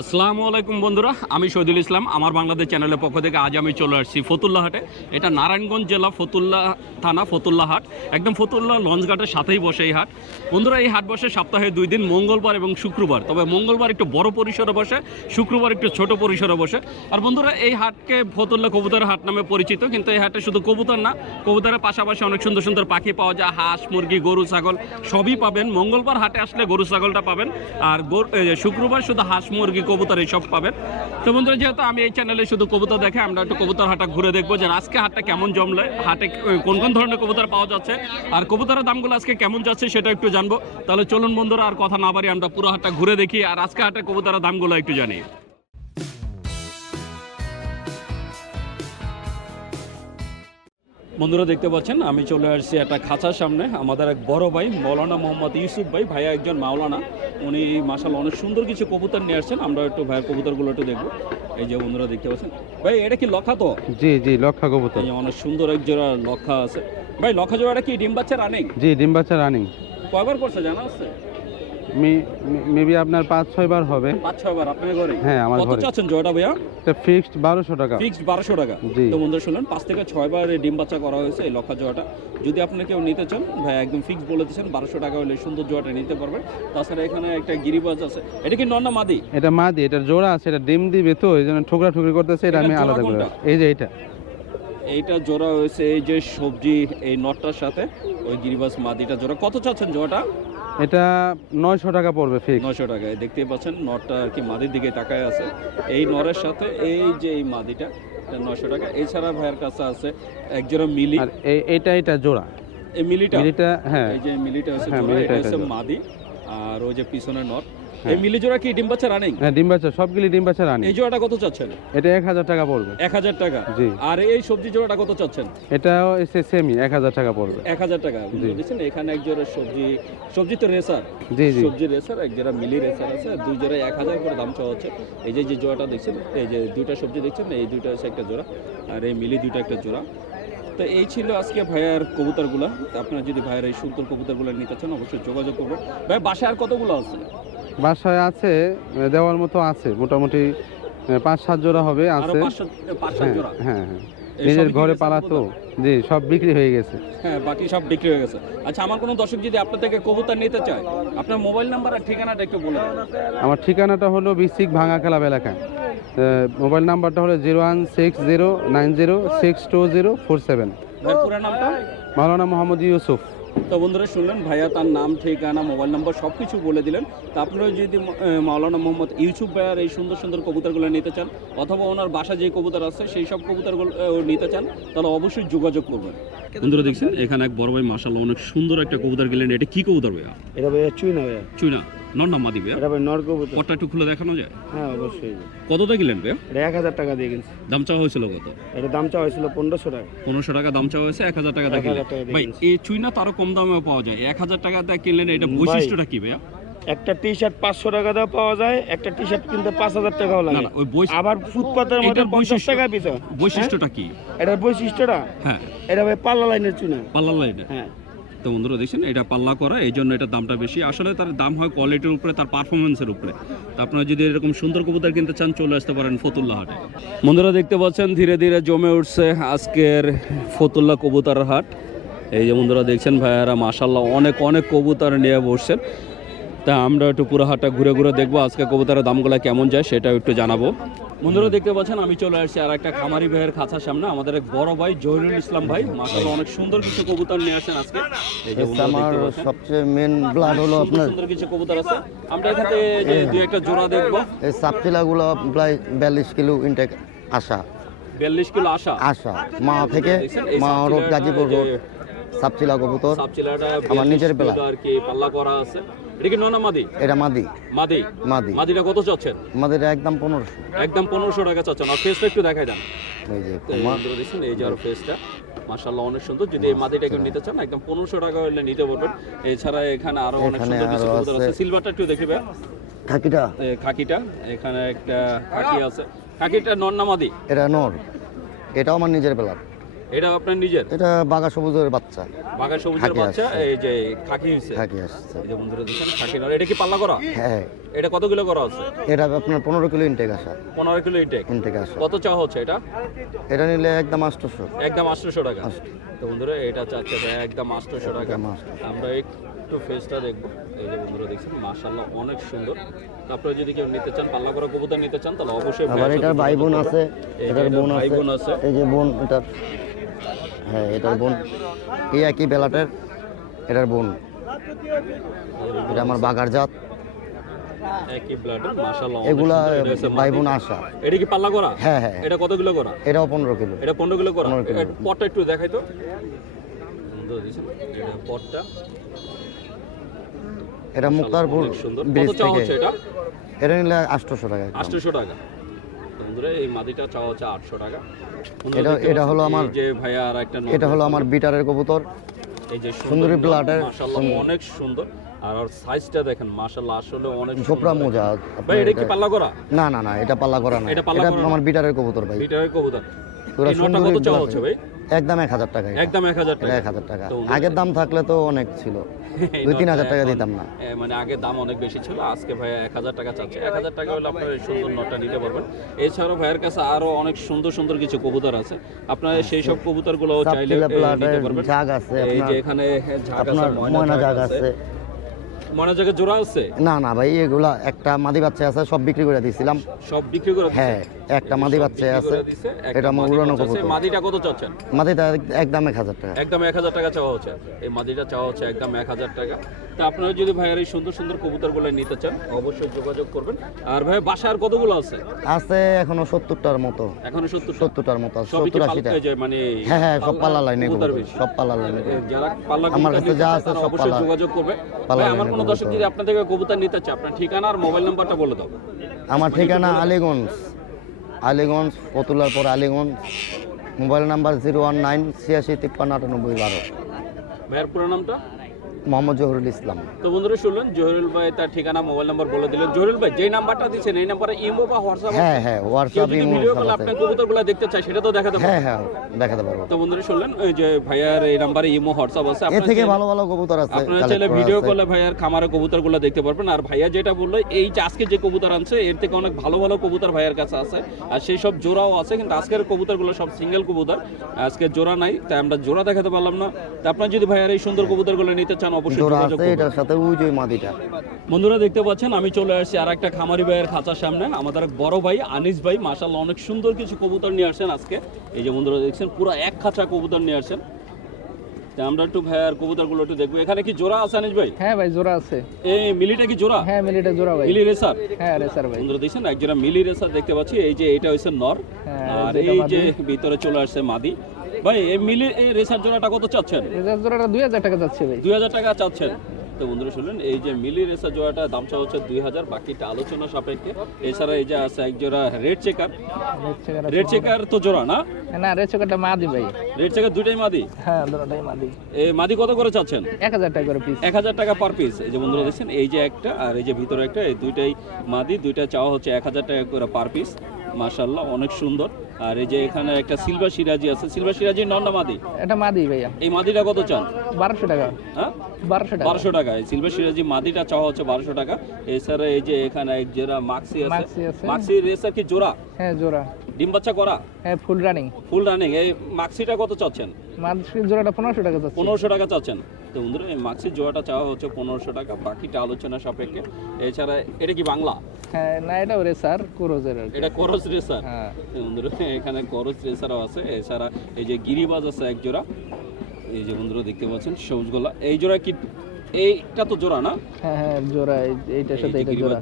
আসসালামু আলাইকুম বন্ধুরা, আমি শহীদুল ইসলাম, আমার বাংলাদেশ চ্যানেলের পক্ষ থেকে আজ আমি চলে আসছি ফতুল্লা হাটে। এটা নারায়ণগঞ্জ জেলা ফতুল্লা থানা, ফতুল্লা হাট। একদম ফতুল্লা লঞ্চঘাটের সাথেই বসে এই হাট। বন্ধুরা, এই হাট বসে সপ্তাহে দুই দিন, মঙ্গলবার এবং শুক্রবার। তবে মঙ্গলবার একটু বড় পরিসরে বসে, শুক্রবার একটু ছোট পরিসরে বসে। আর বন্ধুরা, এই হাটকে ফতুল্লা কবুতরের হাট নামে পরিচিত, কিন্তু এই হাটে শুধু কবুতর না, কবুতরের পাশাপাশি অনেক সুন্দর সুন্দর পাখি পাওয়া যায়, হাঁস, মুরগি, গরু, ছাগল, সবই পাবেন। মঙ্গলবার হাটে আসলে গরু, ছাগলটা পাবেন। আর শুক্রবার শুধু হাঁস, মুরগি কবুতর এইসব পাবেন। তো বন্ধুরা, যেহেতু আমি এই চ্যানেলে শুধু কবুতর দেখে, আমরা একটু কবুতর হাটটা ঘুরে দেখব যে আজকে হাটটা কেমন জমলে, হাটে কোন কোন ধরনের কবুতর পাওয়া যাচ্ছে, আর কবুতরের দামগুলো আজকে কেমন যাচ্ছে সেটা একটু জানব। তাহলে চলুন বন্ধুরা, আর কথা না পারি আমরা পুরো হাটটা ঘুরে দেখি, আর আজকে হাটে কবুতরের দামগুলো একটু জানি। বন্ধুরা দেখতে পাচ্ছেন আমি চলে আসছি একটা খাঁচার সামনে। আমাদের এক বড় ভাই মৌলানা মোহাম্মদ ইউসুফ ভাই। ভাইয়া একজন মাওলানা। উনি মাসাল অনেক সুন্দর কিছু কবুতর নিয়ে আসছেন। আমরা একটু ভাইয়ের কবুতরগুলো একটু দেখব। এই যে বন্ধুরা দেখতে পাচ্ছেন। ভাই এটা কি লক্ষা তো? জি জি লক্ষা কবুতর। অনেক সুন্দর এক জোড়া লক্ষা আছে। ভাই লক্ষা জোড়াটা কি? ডিম বাচ্চা রানিং জি ডিম বাচ্চা রানিং কয়বার করছে জানা আছে? মেবি আপনার পাঁচ ছয় বার হবে। পাঁচ ছয় বার আপনার ঘরে? হ্যাঁ, আমার কত ঘরে। চাচ্ছেন জোড়াটা ভাইয়া? এটা ফিক্সড বারোশো টাকা। ফিক্সড বারোশো টাকা। জি। তো বন্ধুরা শুনলেন পাঁচ থেকে ছয় বার ডিম বাচ্চা করা হয়েছে এই লক্ষা জোয়াটা। যদি আপনি কেউ নিতে চান ভাই একদম ফিক্স বলে দিচ্ছেন বারোশো টাকা হলে সুন্দর জোয়াটা নিতে পারবেন। তাছাড়া এখানে একটা গিরিবাজ আছে। এটা কি নন্না মাদি? এটা মা দি এটা জোড়া আছে এটা ডিম দিবে তো এই জন্য ঠুকরা ঠুকরি করতেছে এটা এটা আমি আলাদা করে এই যে এটা। এইটা জোড়া হয়েছে এই যে সবজি এই নটটার সাথে ওই গিরিবাজ মাদিটা জোড়া। কত চাচ্ছেন জোড়াটা এটা নয়শো টাকা পড়বে ফিক্স নয়শো টাকায় দেখতেই পাচ্ছেন নটটা আর কি মাদির দিকে তাকায় আছে। এই নরের সাথে এই যে এই মাদিটা এটা নয়শো টাকা। এছাড়া ভাইয়ের কাছে আছে এক জোড়া মিলি। আর এটা এইটা এটা জোড়া। এই মিলিটা? মিলিটা হ্যাঁ। এই যে মিলিটা হচ্ছে হ্যাঁ, জোড়া এটা হচ্ছে মাদি। আর ওই যে পিছনের নট। এই মিলি জোড়া কি ডিম বাচ্চা রানিং? হ্যাঁ ডিম বাচ্চা সবগুলি ডিম বাচ্চা রানি। এই জোড়াটা কত চাচ্ছেন? এটা এক হাজার টাকা পড়বে। এক হাজার টাকা? জি। আর এই সবজি জোড়াটা কত চাচ্ছেন? এটাও এসে সেমি এক হাজার টাকা পড়বে। এক হাজার টাকা। এখানে এক জোড়া সবজি সবজি তো রেসার জি জি। সবজি রেসার এক জোড়া মিলি রেসার আছে। দুই জোড়া এক হাজার করে দাম চাওয়া হচ্ছে। এই যে যে জোড়াটা দেখছেন এই যে দুইটা সবজি দেখছেন এই দুইটা হচ্ছে একটা জোড়া আর এই মিলি দুইটা একটা জোড়া। তো এই ছিল আজকে ভাইয়ার কবুতরগুলা। আপনারা যদি ভাইয়ের এই সুন্দর কবুতরগুলো নিতে চান অবশ্যই যোগাযোগ করবেন। ভাই বাসায় আর কতগুলো আছে? বাসায় আছে দেওয়ার মতো আছে মোটামুটি পাঁচ সাত জোড়া হবে আছে। হ্যাঁ হ্যাঁ হ্যাঁ। নিজের ঘরে পালা তো। জি সব বিক্রি হয়ে গেছে। হ্যাঁ বাকি সব বিক্রি হয়ে গেছে। আচ্ছা আমার কোনো দর্শক যদি আপনার থেকে কবুতর নিতে চায় আপনার মোবাইল নাম্বার আর ঠিকানাটা একটু বলে আমার ঠিকানাটা হলো বিসিক ভাঙা ক্লাব এলাকায় মোবাইল নাম্বারটা হলো zero one six zero nine zero six two zero four seven. নামটা? মাওলানা মোহাম্মদ ইউসুফ। তো বন্ধুরা শুনলেন ভাইয়া তার নাম ঠিকানা মোবাইল নম্বর সব কিছু বলে দিলেন। তা আপনারা যদি মাওলানা মোহাম্মদ ইউসুফ ভাইয়ার এই সুন্দর সুন্দর কবুতরগুলো নিতে চান অথবা ওনার বাসা যে কবুতর আছে সেই সব কবুতরগুলো নিতে চান তাহলে অবশ্যই যোগাযোগ করবেন। বন্ধুরা দেখছেন এখানে এক বড় ভাই মাসাল্লাহ অনেক সুন্দর একটা কবুতর গেলেন এটা কি কবুতর ভাইয়া? এটা ভাইয়া চুইনা ভাইয়া। চুইনা? নর নাম্মা দিবে এটা ভাই নর কবুতর। একটু খুলে দেখানো যায়? হ্যাঁ অবশ্যই। কতটা গেলেন ভাইয়া এটা এক হাজার টাকা দিয়ে কিনছি। দাম চাওয়া হয়েছিল কত? এটা দাম চাওয়া হয়েছিল পনেরোশো টাকা। পনেরোশো টাকা দাম চাওয়া হয়েছে এক হাজার টাকা দিয়ে কিনলেন। ভাই এই চুইনা তো আরও কম দামে পাওয়া যায়। এক হাজার টাকা দিয়ে কিনলেন এটা বৈশিষ্ট্যটা কি ভাইয়া? একটা টি শার্ট পাঁচশো টাকা দাও পাওয়া যায় একটা টি শার্ট কিনতে পাঁচ হাজার টাকাও লাগে। আবার ফুটপাতের মধ্যে পঞ্চাশ টাকা পিস বৈশিষ্ট্যটা কি? এটার বৈশিষ্ট্যটা? হ্যাঁ। এটা ভাই পাল্লা লাইনের চুনা পাল্লা লাইনে হ্যাঁ। তো বন্ধুরা দেখছেন, এটা পাল্লা করা, এই জন্য এটার দামটা বেশি। আসলে তার দাম হয় কোয়ালিটির উপরে, তার পারফরমেন্সের উপরে। তো আপনারা যদি এরকম সুন্দর কবুতর কিনতে চান, চলে আসতে পারেন ফতুল্লা হাটে। বন্ধুরা দেখতে পাচ্ছেন, ধীরে ধীরে জমে উঠছে আজকের ফতুল্লা কবুতর হাট। এই যে বন্ধুরা দেখছেন ভাইয়ারা মাসাল্লাহ অনেক অনেক কবুতর নিয়ে বসছেন। তা আমরা একটু পুরো হাটটা ঘুরে ঘুরে দেখব, আজকে কবুতরের দামগুলো কেমন যায়, সেটাও একটু জানাব। বন্ধুরা দেখতে পাচ্ছেন আমি চলে আসছি আর একটা খামারি ভাইয়ের খাঁচার সামনে। আমাদের এক বড় ভাই জহিরুল ইসলাম ভাই মাসাল্লাহ অনেক সুন্দর কিছু কবুতর নিয়ে আসেন আজকে। এই যে বন্ধুরা আমার দেখতে পাচ্ছেন। সবচেয়ে মেন ব্লাড হলো আপনার সুন্দর কিছু কবুতর আছে। আমরা এখানে যে দুই একটা জোড়া দেখব। এই সাপচিলাগুলো প্রায় বিয়াল্লিশ কিলো ইনটেক আসা। বিয়াল্লিশ কিলো আশা আসা। মা থেকে মা রোড গাজীপুর রোড সাপচিলা কবুতর। সাপচিলাটা আমার নিজের 42 বেলা। আর কি পাল্লা করা আছে। এটা কি ননা মাদি? এটা মাদি। মাদি? মাদি। মাদিটা কত চাচ্ছেন? একদম পনেরোশো। একদম পনেরোশো টাকা চাচ্ছেন। আর ফেসটা একটু দেখাই দেন। এই যে তো এই কমা বন্ধুরা দেখছেন এই যে আর ফেসটা মাশাআল্লাহ অনেক সুন্দর। যদি এই মাদিটাকে নিতে চান একদম পনেরোশো টাকা হলে নিতে পারবেন। এছাড়া এখানে আরও অনেক সুন্দর কিছু কবুতর আছে। আছে। সিলভারটা একটু দেখবে খাকিটা? খাকিটা। এখানে একটা খাকি আছে। খাকিটা নন্না মাদি? এটা নর। এটাও আমার নিজের বেলার এটা আপনার নিজের? এটা বাঘা সবুজের বাচ্চা। বাঘা সবুজের বাচ্চা? এই যে খাকি হয়েছে থাকি আসছে। এই যে বন্ধুরা দেখছেন খাকি নর এটা কি পাল্লা করা? হ্যাঁ। এটা কত কিলো করা আছে? এটা আপনার পনেরো কিলো ইনটেক আসা। পনেরো কিলো ইটেক ইনটেক আসা। কত চাওয়া হচ্ছে এটা? এটা নিলে একদম আষ্টশো একদম আটশোশো টাকা। আটশো। তো বন্ধুরা এটা চাচ্ছে একদম আটশোশো টাকা। একদম 800 আমরা একটু ফেসটা দেখব। এই যে বন্ধুরা দেখছেন মাশাল্লাহ অনেক সুন্দর। তারপরে যদি কেউ নিতে চান পাল্লা করা কবুতর নিতে চান তাহলে অবশ্যই আবার এটার ভাই বোন আছে। এটার বোন আছে। বোন আছে। এই যে বোন এটার হ্যাঁ এটার বোন। এই একই বেলাটের এটার বোন। এটা আমার বাগার জাত এগুলা এটা ভাই বোন আসা এটা কি পাল্লা করা? হ্যাঁ হ্যাঁ। এটা কত কিলো করা? এটাও পনেরো কিলো। এটা পনেরো কিলো করা? 15 পটটা একটু দেখাই তো। পটটা। এটা মুক্তারপুর ব্রিজ থেকে। এটা? নিলে আটশোশো টাকা। আটশোশো টাকা। বন্ধুরা এই মাদিটা চাওয়া হচ্ছে আটশো টাকা। এটা- এটা হলো আমার- যে ভাইয়া আর একটা এটা হলো আমার বিটারের কবুতর। এই যে সুন্দরী ব্লাডের মাশাআল্লাহ অনেক সুন্দর। আর ওর সাইজটা দেখেন মাশাআল্লাহ আসলে অনেক ঝোপড়া মোজা। ভাই এটা কি পাল্লা করা? না না না এটা পাল্লা করা না। এটা? আমার বিটারের কবুতর ভাই। বিটারের কবুতর। পুরো সুন্দর কত চাওয়া। হচ্ছে ভাই? একদম এক হাজার টাকা একদম এক হাজার টাকা। এক হাজার টাকা। আগের দাম থাকলে তো অনেক ছিল। দুই তিন হাজার টাকা দিতাম না। মানে আগের দাম অনেক বেশি ছিল আজকে ভাই এক হাজার টাকা চাচ্ছে। এক হাজার টাকা হলে আপনার সুন্দর নটটা নিতে পারবেন। এছাড়াও ভাইয়ের কাছে আরও অনেক সুন্দর সুন্দর কিছু কবুতর আছে। আপনার সেই সব কবুতরগুলো চাইলে নিতে পারবেন। আছে এই যে এখানে ঝাঁক আছে ময়না জাগ আছে। ময়না জায়গা জোড়া আছে? না না ভাই এগুলা একটা মাদি বাচ্চা আছে সব বিক্রি করে দিয়েছিলাম সব বিক্রি করে হ্যাঁ একটা মাদি বাচ্চা আছে। এটা আমার উড়ানো কবুতর। মাদিটা কত চাচ্ছেন? মাদিটা একদম এক হাজার টাকা। একদম এক হাজার টাকা চাওয়া হচ্ছে। এই মাদিটা চাওয়া হচ্ছে একদম এক হাজার টাকা। তা আপনারা যদি ভাইয়ের এই সুন্দর সুন্দর কবুতরগুলো নিতে চান অবশ্যই যোগাযোগ করবেন। আর ভাই বাসার কতগুলো আছে? আছে এখনও সত্তরটার মতো। এখনও সত্তর সত্তরটার মতো আছে, সত্তর আশিটা। মানে হ্যাঁ হ্যাঁ সব পাল্লা লাইনে। সব পাল্লা লাইনে যারা পাল্লা আমার কাছে যা আছে সব পাল্লা- যোগাযোগ করবে। ভাই আমার কোনো দর্শক। যদি আপনার থেকে কবুতর নিতে চায় আপনার ঠিকানা আর মোবাইল নাম্বারটা বলে দাও। আমার ঠিকানা আলিগঞ্জ। আলিগঞ্জ পতুলার পর Aliganj. Mobile number zero one nine ছিয়াশি তিপ্পান্ন আটানব্বই বারো। ভাইয়ের পুরো নামটা? মোহাম্মদ জহুরুল ইসলাম। তো বন্ধুরা শুনলেন জহিরুল ভাই তার ঠিকানা মোবাইল নাম্বার বলে দিলেন। জহিরুল ভাই যেই নাম্বারটা দিচ্ছেন এই নাম্বারে ইমো বা হোয়াটসঅ্যাপ হ্যাঁ হ্যাঁ হোয়াটসঅ্যাপ ইমো ভিডিও কলে কবুতরগুলো দেখতে চায় সেটা তো দেখাতে পারবেন হ্যাঁ হ্যাঁ দেখাতে পারব। তো বন্ধুরা শুনলেন যে ভাইয়ার এই নাম্বারে ইমো হোয়াটসঅ্যাপ আছে আপনারা থেকে ভালো ভালো কবুতর আছে আপনারা চাইলে ভিডিও কলে ভাইয়ার খামারের কবুতরগুলো দেখতে পারবেন। আর ভাইয়া যেটা বলল এই যে আজকে যে কবুতর আনছে এর থেকে অনেক ভালো ভালো কবুতর ভাইয়ার কাছে আছে। আর সেই সব জোড়াও আছে কিন্তু আজকের কবুতরগুলো সব সিঙ্গেল কবুতর। আজকে জোড়া নাই তাই আমরা জোড়া দেখাতে পারলাম না। তা আপনারা যদি ভাইয়ার এই সুন্দর কবুতরগুলো নিতে চান অবশ্যই জোড়া যোগাযোগ আছে করবেন। এটার সাথে ওই যে মাদিটা বন্ধুরা দেখতে পাচ্ছেন আমি চলে আসছি আর একটা খামারি ভাইয়ের খাঁচার সামনে। আমাদের বড় ভাই আনিস ভাই মাসাল্লাহ অনেক সুন্দর কিছু কবুতর নিয়ে আসছেন আজকে। এই যে বন্ধুরা দেখছেন পুরো এক খাঁচা কবুতর নিয়ে তা আমরা একটু ভাইয়ার কবুতরগুলো একটু দেখব। এখানে কি জোড়া আছে আনিস ভাই? হ্যাঁ ভাই জোড়া আছে। এই মিলিটা কি জোড়া? হ্যাঁ মিলিটা জোড়া ভাই। মিলি রেসার? হ্যাঁ রে স্যার ভাই। বন্ধুরা দেখছেন একজোড়া মিলি রেসার দেখতে পাচ্ছি। এই যে এটা হচ্ছে নর। হ্যাঁ, আর এই যে ভিতরে চলে আসছে মাদি। ভাই এই মিলি এই রেসার জোড়াটা কত চাচ্ছেন? রেজার জোড়াটা দুই হাজার টাকা যাচ্ছে ভাই। দুই হাজার টাকা চাচ্ছেন। তো বন্ধুরা শুনলেন এই যে মিলি রেসার জোড়াটা দাম চাওয়া হচ্ছে দুই হাজার বাকিটা আলোচনা সাপেক্ষে। এছাড়া এই যে আছে এক জোড়া red checker. Red checker red checker তো জোড়া না? না রেড চেকারটা মাদি ভাই। রেড চেকার দুইটাই মাদি? হ্যাঁ দুটাই মাদি। এই মাদি কত করে চাচ্ছেন? এক হাজার টাকা করে পিস এক হাজার টাকা পার পিস এই যে বন্ধুরা দেখছেন এই যে একটা আর এই যে ভিতরে একটা এই দুইটাই মাদি দুইটা চাওয়া হচ্ছে এক হাজার টাকা করে পার পিস মাশাল্লাহ অনেক সুন্দর। আর এই যে এখানে একটা সিলভার সিরাজি আছে সিলভার সিরাজি নন্না মাদি? এটা মাদি ভাইয়া। এই মাদিটা কত চান? বারোশো টাকা। হ্যাঁ? বারোশো টাকা। বারোশো টাকা। এই সিলভার সিরাজি মাদিটা চাওয়া হচ্ছে বারোশো টাকা। এছাড়া এই যে এখানে এক জোড়া মাক্সি আছে। মাক্সি আছে। মাক্সি রেসার কি জোড়া? হ্যাঁ জোড়া। ডিম বাচ্চা করা? হ্যাঁ ফুল রানিং ফুল রানিং এই মাক্সিটা কত চাচ্ছেন? মাদির জোড়াটা পনেরোশো টাকা যাচ্ছে পনেরোশো টাকা চাচ্ছেন। তো বন্ধুরা এই মাক্সির জোড়াটা চাওয়া হচ্ছে পনেরোশো টাকা। বাকিটা আলোচনা সাপেক্ষে। এছাড়া এটা কি বাংলা? হ্যাঁ না এটা রেসার স্যার আর এটা করস রেসার। হ্যাঁ। বন্ধুরা এখানে করস রেসারও আছে। এছাড়া এই যে গিরিবাজ আছে এক জোড়া। এই যে বন্ধুরা দেখতে পাচ্ছেন সবুজ গোলা। এই জোড়া কি এইটা তো জোড়া না? হ্যাঁ হ্যাঁ জোড়া এইটার সাথে এটা জোড়া।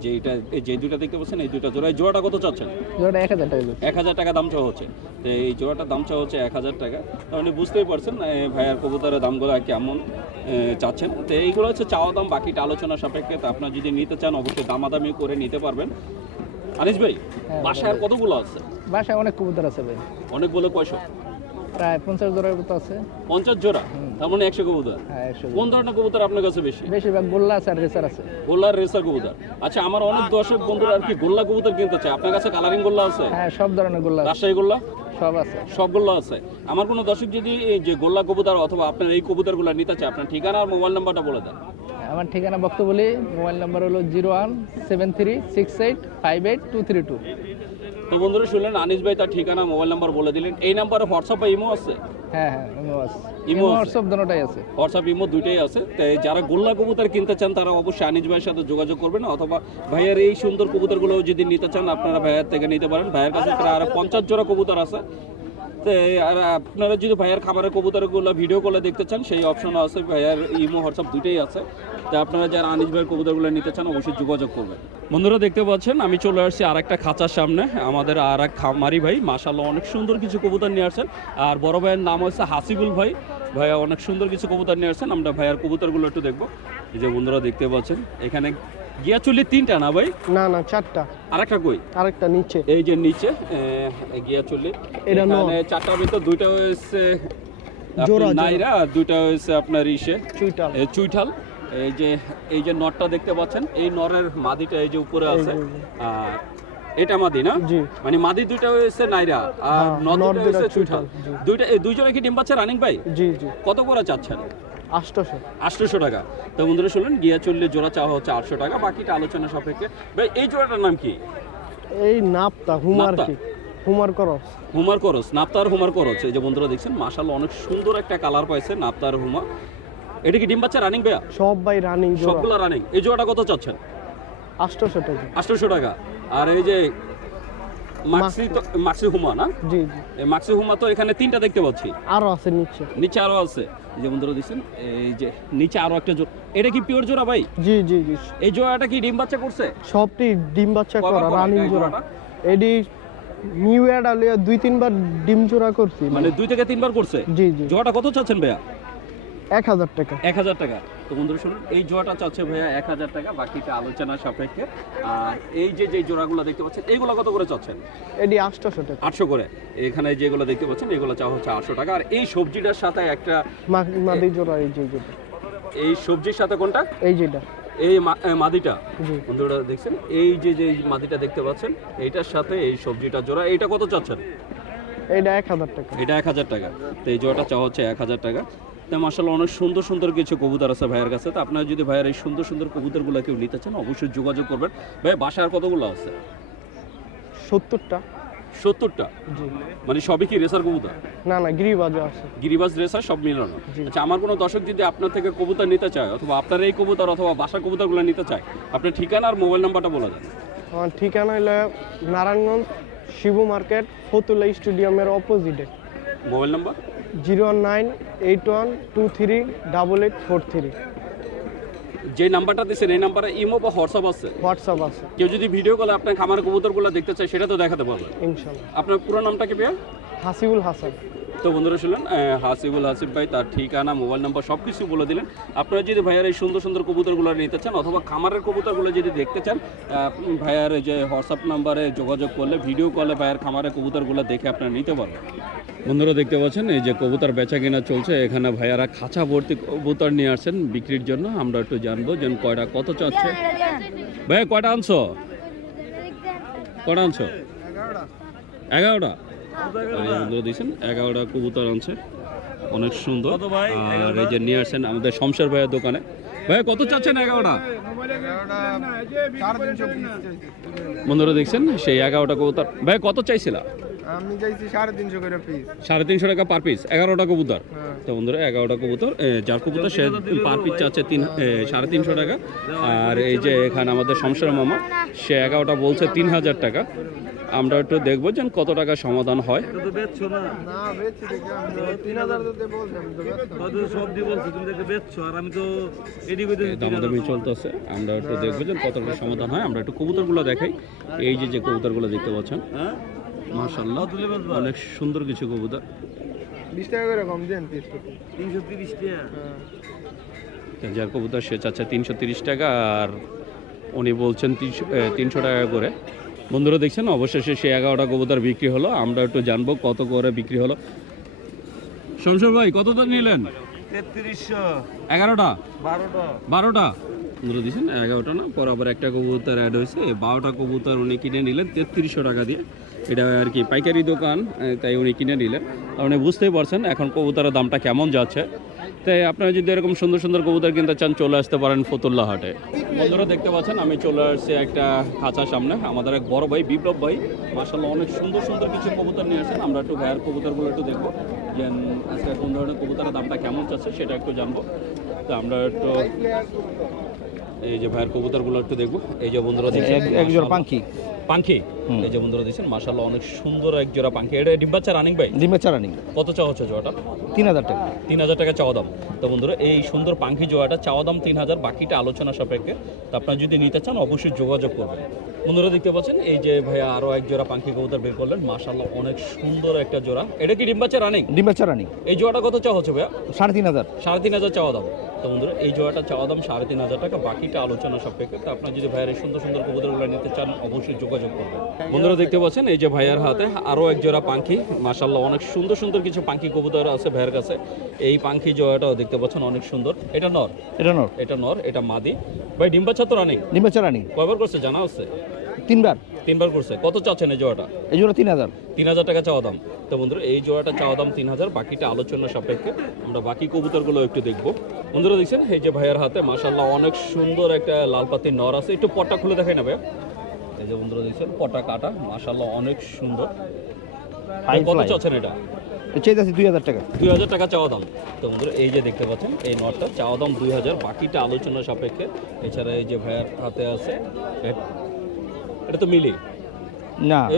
যে দুটা দেখতে পাচ্ছেন এই দুটা জোড়া। জোড়াটা কত চাচ্ছেন? জোড়াটা এক হাজার টাকা যাচ্ছে এক হাজার টাকা দাম চাওয়া হচ্ছে। তো এই জোড়াটার দাম চাওয়া হচ্ছে এক হাজার টাকা। তাহলে বুঝতেই পারছেন ভাইয়ার কবুতরের দামগুলো কেমন চাচ্ছেন। তো এইগুলো হচ্ছে চাওয়া দাম বাকিটা আলোচনা সাপেক্ষে। তো আপনার যদি নিতে চান অবশ্যই দামাদামি করে নিতে পারবেন। আনিস ভাই হ্যাঁ, বাসায় আর কতগুলো আছে? বাসায় অনেক কবুতর আছে ভাই। অনেক বলে কয়শো? প্রায় পঞ্চাশ জোড়ার মতো আছে। পঞ্চাশ জোড়া? তার মানে একশো কবুতর? হ্যাঁ একশো কোন ধরনের কবুতর আপনার কাছে বেশি? বেশিরভাগ গোল্লা আছে আর রেসার আছে। গোল্লার রেসার কবুতর। আচ্ছা আমার অনেক দর্শক বন্ধুরা আর কি গোল্লা কবুতর কিনতে চায়। আপনার কাছে কালারিং গোল্লা আছে? হ্যাঁ সব ধরনের গোল্লা আছে। রাজশাহী গোল্লা? সব আছে। সবগুলো আছে। আমার কোনো দর্শক যদি এই যে গোল্লা কবুতর অথবা আপনার এই কবুতরগুলো নিতে চায় আপনার ঠিকানা আর মোবাইল নাম্বারটা বলে দেন। আমার ঠিকানা বক্তব্য বলি মোবাইল নাম্বার হলো zero one seven three six eight five eight two three two. তো বন্ধুরা শুনলেন আনিস ভাই তার ঠিকানা মোবাইল নাম্বার বলে দিলেন। এই নাম্বারে হোয়াটসঅ্যাপ বা ইমো আছে? হ্যাঁ হ্যাঁ ইমো আছে। ইমো ইমো হোয়াটসঅ্যাপ দুটোটাই আছে। হোয়াটসঅ্যাপ ইমো দুইটাই আছে। যারা গোল্লা কবুতর কিনতে চান তারা অবশ্যই আনিস ভাইয়ের সাথে যোগাযোগ করবেন অথবা ভাইয়ের এই সুন্দর কবুতরগুলো যদি নিতে চান আপনারা ভাইয়ের থেকে নিতে পারেন। ভাইয়ের কাছে প্রায় আরও পঞ্চাশ জোড়া কবুতর আছে। আর আপনারা যদি ভাইয়ার খামারের কবুতরগুলো ভিডিও কলে দেখতে চান, সেই অপশনও আছে ভাইয়ার ইমো হোয়াটসঅ্যাপ দুটোই আছে। তো আপনারা যারা আনিস ভাইয়ের কবুতরগুলো নিতে চান, অবশ্যই যোগাযোগ করবেন। বন্ধুরা, দেখতে পাচ্ছেন, আমি চলে আসছি আর একটা খাঁচার সামনে। আমাদের আর এক খামারি ভাই মাসাল্লাহ অনেক সুন্দর কিছু কবুতর নিয়ে আসছেন। আর বড় ভাইয়ের নাম হচ্ছে হাসিবুল ভাই। ভাইয়া অনেক সুন্দর কিছু কবুতর নিয়ে আসছেন, আমরা ভাইয়ার কবুতরগুলো একটু দেখব। এই যে বন্ধুরা, দেখতে পাচ্ছেন, এখানে গিয়া চুলি তিনটা না ভাই? না না চারটা। আর একটা কই? আরেকটা নিচে। এই যে নিচে গিয়া চুলি এটা নর। এখানে চারটার ভিতর দুইটা হয়েছে। নাইরা দুইটা হয়েছে আপনার ইসে। চুইটাল এ, চুইঠাল। এই যে এই যে নটটা দেখতে পাচ্ছেন এই নরের মাদিটা এই যে উপরে আছে। আর এটা মাদি না? মানে মাদি দুইটা হয়েছে নাইরা আর হ্যাঁ, দুইটা দুইটা হয়েছে চুইঠাল। দুইটা এই দুইজনে কি ডিম পাচ্ছে রানিং ভাই? জি জি। কত করে চাচ্ছেন? আষ্টশো। আটশোশো টাকা। তো বন্ধুরা শুনলেন গিয়া চললে জোড়া চাওয়া হচ্ছে আটশো টাকা বাকিটা আলোচনা সাপেক্ষে। ভাই এই জোড়াটার নাম কি? এই নাপতা হুমার কি? হুমার করস। হুমার করস নাপ্তার হুমার করস। এই যে বন্ধুরা দেখছেন অনেক সুন্দর একটা কালার পাইছে নাপ্তার হুমা। এটা কি ডিম বাচ্চা রানিং ভাইয়া? সব বাই রানিং সবগুলো রানিং এই জোড়াটা কত চাচ্ছেন? আষ্টশো টাকা। আটশোশো টাকা। আর এই যে মাক্সি। তো মাক্সি হুমা না? জি জি। এই মাক্সি হুমা তো এখানে তিনটা দেখতে পাচ্ছি। আরও আছে নিচে। নিচে আরও আছে। এই যে বন্ধুরা দেখছেন এই যে নিচে আরও একটা জোড়া। এটা কি পিওর জোড়া ভাই? জি জি জি। এই জোড়াটা কি ডিম বাচ্চা করছে? সবটি ডিম বাচ্চা করা রানিং জোড়া। এডি নিউ ইয়ার আলিয়া দুই তিনবার ডিম জোড়া করছি। মানে দুই থেকে তিনবার করছে? জি জি। জোড়াটা কত চাচ্ছেন ভাইয়া? এক হাজার টাকা। এক হাজার টাকা। তো বন্ধুরা শুনুন এই জোড়াটা চাচ্ছে ভাইয়া এক হাজার টাকা বাকিটা আলোচনা সাপেক্ষে। আর এই যে যে জোড়াগুলো দেখতে পাচ্ছেন এইগুলো কত করে চাচ্ছেন? এডি আষ্টশো টাকা। আটশো করে। এখানে যেগুলো দেখতে পাচ্ছেন এগুলো চাওয়া হচ্ছে আটশো টাকা। আর এই সবজিটার সাথে একটা মাদি জোড়া এই যে এই সবজির সাথে কোনটা? এই যেটা। এই মাদিটা। বন্ধুরা দেখছেন এই যে যে মাদিটা দেখতে পাচ্ছেন এইটার সাথে এই সবজিটা জোড়া এইটা কত চাচ্ছেন? এইটা এক হাজার টাকা। এটা এক হাজার টাকা। তো এই জোড়াটা চাওয়া হচ্ছে এক হাজার টাকা। তো মাসাল্লাহ অনেক সুন্দর সুন্দর কিছু কবুতর আছে ভাইয়ের কাছে। তো আপনারা যদি ভাইয়ের এই সুন্দর সুন্দর কবুতরগুলো কেউ নিতে চান অবশ্যই যোগাযোগ করবেন। ভাই বাসার কতগুলো আছে? সত্তরটা। সত্তরটা? মানে সবই কি রেসার কবুতর? না না গিরিবাজও আছে। গিরিবাজ রেসার সব মিলানো। আচ্ছা আমার কোনো দর্শক যদি আপনার থেকে কবুতর নিতে চায় অথবা আপনার এই কবুতর অথবা বাসা কবুতরগুলো নিতে চায় আপনার ঠিকানা আর মোবাইল নাম্বারটা বলে দেন। আমার ঠিকানা হলো নারায়ণগঞ্জ শিবু মার্কেট ফতুল্লা স্টেডিয়ামের অপোজিটে mobile number? Zero nine eight one two three double eight four three. যে নাম্বারটা দিচ্ছেন এই নাম্বারে ইমো বা হোয়াটসঅ্যাপ আছে? হোয়াটসঅ্যাপ আছে। কেউ যদি ভিডিও কলে আপনার খামার কবুতরগুলো দেখতে চায় সেটা তো দেখাতে পারবেন ইনশাল্লাহ। আপনার পুরো নামটা কি পেয়ে হাসিবুল হাসান। তো বন্ধুরা শুনলেন হাসিবুল হাসিব ভাই তার ঠিকানা মোবাইল নাম্বার সব কিছু বলে দিলেন। আপনারা যদি ভাইয়ার এই সুন্দর সুন্দর কবুতরগুলো নিতে চান অথবা খামারের কবুতরগুলো যদি দেখতে চান ভাইয়ার যে হোয়াটসঅ্যাপ নাম্বারে যোগাযোগ করলে ভিডিও কলে ভাইয়ার খামারের কবুতরগুলো দেখে আপনারা নিতে পারবেন। বন্ধুরা দেখতে পাচ্ছেন এই যে কবুতর বেচা কেনা চলছে এখানে ভাইয়ারা খাঁচা ভর্তি কবুতর নিয়ে আসছেন বিক্রির জন্য। আমরা একটু জানব যে কয়টা কত চাচ্ছে? ভাইয়া কয়টা আনছো? কয়টা আনছো? এগারোটা। দিয়েছেন এগারোটা কবুতর আনছে। অনেক সুন্দর। আর এই যে নিয়ে আসছেন আমাদের শমশের ভাইয়ের দোকানে। ভাই কত চাচ্ছেন এগারোটা? বন্ধুরা দেখছেন সেই এগারোটা কবুতর। ভাই কত চাইছিলা? আমি চাইছি সাড়ে তিনশো করে পিস সাড়ে তিনশো টাকা পার পিস এগারোটা কবুতর। হ্যাঁ। তো বন্ধুরা এগারোটা কবুতর যার কবুতর সে পার পিস চাচ্ছে তিন সাড়ে তিনশো টাকা। আর এই যে এখানে আমাদের সংসার মামা সে এগারোটা বলছে তিন হাজার টাকা। আমরা একটু দেখব যে কত টাকা সমাধান হয়। না। বেচছি দেখি তিন হাজার। দিতে বলছেন দামাদামি চলতেছে। আমরা একটু দেখব যে কত টাকা সমাধান হয়। আমরা একটু কবুতরগুলো দেখাই। এই যে যে কবুতরগুলো দেখতে পাচ্ছেন মাশাল্লাহ অনেক সুন্দর কিছু কবুতর। বিশ টাকা করে কম দেন পিস যার কবুতর সে চাচ্ছে তিনশো তিরিশ টাকা আর উনি বলছেন তিনশো তিনশো টাকা করে। বন্ধুরা দেখছেন অবশেষে সে এগারোটা কবুতর বিক্রি হলো। আমরা একটু জানব কত করে বিক্রি হলো। শমশর ভাই কত তো নিলেন? তেত্রিশশো। এগারোটা? বারোটা। বারোটা? বন্ধুরা দিয়েছেন এগারোটা না পর আবার একটা কবুতর অ্যাড হয়েছে। বারোটা কবুতর উনি কিনে নিলেন তেত্রিশশো টাকা দিয়ে। এটা আর কি পাইকারি দোকান তাই উনি কিনে নিলেন। আপনি বুঝতেই পারছেন এখন কবুতরের দামটা কেমন যাচ্ছে। তাই আপনারা যদি এরকম সুন্দর সুন্দর কবুতর কিনতে চান চলে আসতে পারেন ফতুল্লা হাটে। বন্ধুরা দেখতে পাচ্ছেন আমি চলে আসছি একটা খাঁচার সামনে। আমাদের এক বড় ভাই বিপ্লব ভাই মাসাল্লাহ অনেক সুন্দর সুন্দর কিছু কবুতর নিয়ে আসেন। আমরা একটু ভাইয়ের কবুতরগুলো একটু দেখব যে আজকে কোন ধরনের কবুতরের দামটা কেমন চাচ্ছে সেটা একটু জানব। তো আমরা একটু এই যে ভাইয়ের কবুতরগুলো একটু দেখব। এই যে বন্ধুরা এক জোড়া পাঙ্কি। পাখি এই যে বন্ধুরা দেখছেন মাসাল্লাহ অনেক সুন্দর এক জোড়া পাখি এটা ডিব্বাচ্চা রানিং ভাই? ডিমের চারানি কত চাওয়া হচ্ছে জোড়াটা? তিন হাজার টাকা। তিন হাজার টাকা চাওয়া দাম। তো বন্ধুরা এই সুন্দর পাখি জোড়াটা চাওয়া দাম তিন হাজার বাকিটা আলোচনা সাপেক্ষে। তো আপনারা যদি নিতে চান অবশ্যই যোগাযোগ করবেন। বন্ধুরা দেখতে পাচ্ছেন এই যে ভাইয়া আরও এক জোড়া পাখি কবুতর বের করলেন। মাসাল্লাহ অনেক সুন্দর একটা জোড়া। এটা কি ডিম্বাচ্চা রানিং ডিমের চারানি এই জোড়াটা কত চাওয়া হচ্ছে ভাইয়া? সাড়ে তিন হাজার। সাড়ে তিন হাজার চাওয়া দাম। তো বন্ধুরা এই জোড়াটা চাওয়া দাম সাড়ে তিন হাজার টাকা বাকিটা আলোচনা সাপেক্ষে। তো আপনার যদি ভাইয়ের সুন্দর সুন্দর কবুতরগুলো নিতে চান অবশ্যই যোগাযোগ করবেন। বন্ধুরা দেখতে পাচ্ছেন এই যে ভাইয়ার হাতে আরও এক জোড়া পাখি মাসাল্লাহ অনেক সুন্দর সুন্দর কিছু পাখি কবুতর আছে ভাইয়ের কাছে। এই পাখি জোড়াটাও দেখতে পাচ্ছেন অনেক সুন্দর। এটা নর? এটা নর। এটা নর এটা মাদি। ভাই ডিম্বা ছাত্র অনেক ডিমের চারানি কয়বার করছে জানা আছে? তিনবার। তিনবার করছে। কত চাচ্ছেন এই জোড়াটা? এই জোড়া তিন হাজার তিন হাজার টাকা চাওয়া দাম। তো বন্ধুরা এই জোড়াটা চাওয়া দাম তিন হাজার বাকিটা আলোচনা সাপেক্ষে আমরা বাকি কবুতরগুলো একটু দেখব। বন্ধুরা দেখছেন? এই যে ভাইয়ার হাতে মাসাল্লাহ অনেক সুন্দর একটা লাল পাতির নর আছে। একটু পটটা খুলে দেখাই না ভাইয়া? এই যে বন্ধুরা দেখছেন? পটা কাটা মাসাল্লাহ অনেক সুন্দর। কত চাচ্ছেন এটা? চাইতেছি দুই হাজার টাকা। দুই হাজার টাকা চাওয়া দাম। তো বন্ধুরা এই যে দেখতে পাচ্ছেন এই নটটা চাওয়া দাম দুই হাজার বাকিটা আলোচনা সাপেক্ষে। এছাড়া এই যে ভাইয়ার হাতে আছে এটা তো মিলি। না